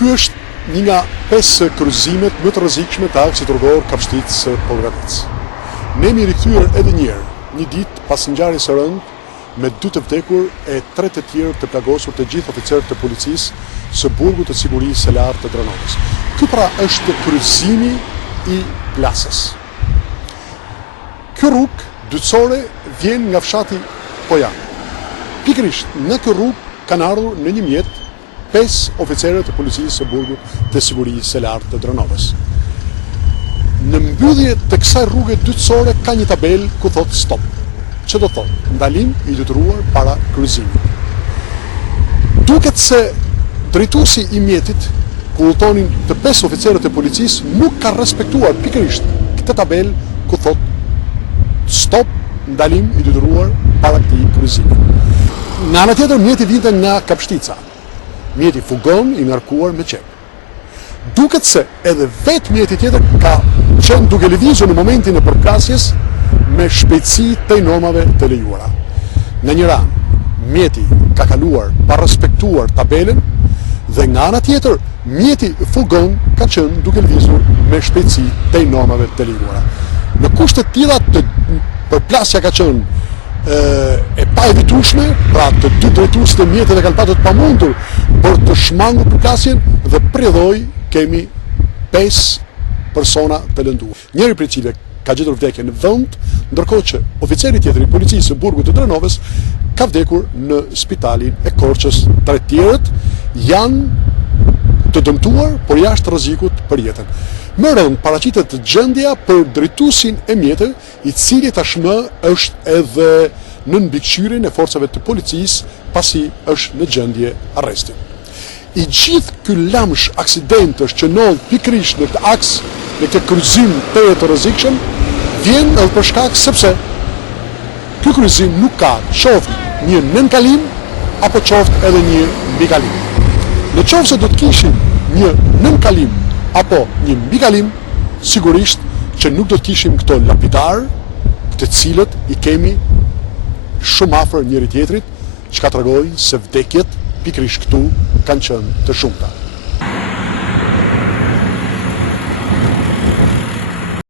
Ky është një nga 5 kryqëzimet më të rrezikshme të aksit rrugor Kapshticë Polgradec. Ne jemi rikthyer edhe një herë, një ditë pas ngjarjes së rëndë me 2 të vdekur e 3 të tjerë të plagosur të gjithë oficerët të policisë së burgut të sigurisë së lartë të Dranovës. Ky pra është kryqëzimi i plasës. Kjo rrugë dytësore vjen nga fshati Pojan. Pikërisht në këtë rrugë kanë ardhur në një mjet 5 oficerët të policisë së burgut të sigurisë së lartë të Dranovës. Në mbyllje të kësaj rruge dytësore ka një tabelë ku thot stop. Që do thotë ndalim i detyruar para kryqëzimit. Duket se drejtuesi i mjetit, ku udhëtonin të 5 oficerët e policisë, nuk ka respektuar pikërisht këtë tabelë ku thot stop, ndalim i detyruar para këtij kryqëzimi. Nga ana tjetër mjeti vinte nga Kapshtica. Mjeti fugon i ngarkuar me qep. Duket se edhe vetë mjeti tjetër ka qenë duke lëvizur në momentin e përplasjes me shpejtësi të normave të lejuara. Në një ranë, mjeti ka kaluar pa respektuar tabelën dhe nga ana tjetër, mjeti fugon ka qenë duke lëvizur me shpejtësi të normave të lejuara. Në kushte të tilla përplasja ka qenë e pa evitueshme, pra të 2 drejtuesit e mjetit e kanë patur të pamundur për të shmangur përplasjen dhe përjedhoi kemi 5 persona të lënduar. Njëri prej cilëve ka gjetur vdekje në vend, ndërkohë që oficeri tjetër i policisë së burgut të Dranovës ka vdekur në spitalin e Korçës. 3 tjerët janë të dëmtuar, por jashtë rrezikut për jetën. Më rënd paraqitet gjendja për drejtuesin e mjetit, i cili tashmë është edhe në mbikëqyrjen e forcave të policisë pasi është në gjendje arresti. I gjithë ky lamsh aksidentësh që ndodh pikërisht në këtë aks, në këtë kryqëzim të rrezikshëm, vjen edhe për shkak sepse ky kryqëzim nuk ka qoftë një nënkalim apo qoftë edhe një mbikalim. Në qoftë se do të kishim një nënkalim apo një mbikalim, sigurisht që nuk do të kishim këto lapidar, të cilët i kemi shumë afër njëri tjetrit, që ka tregojnë se vdekjet pikërisht këtu kanë qenë të shumta.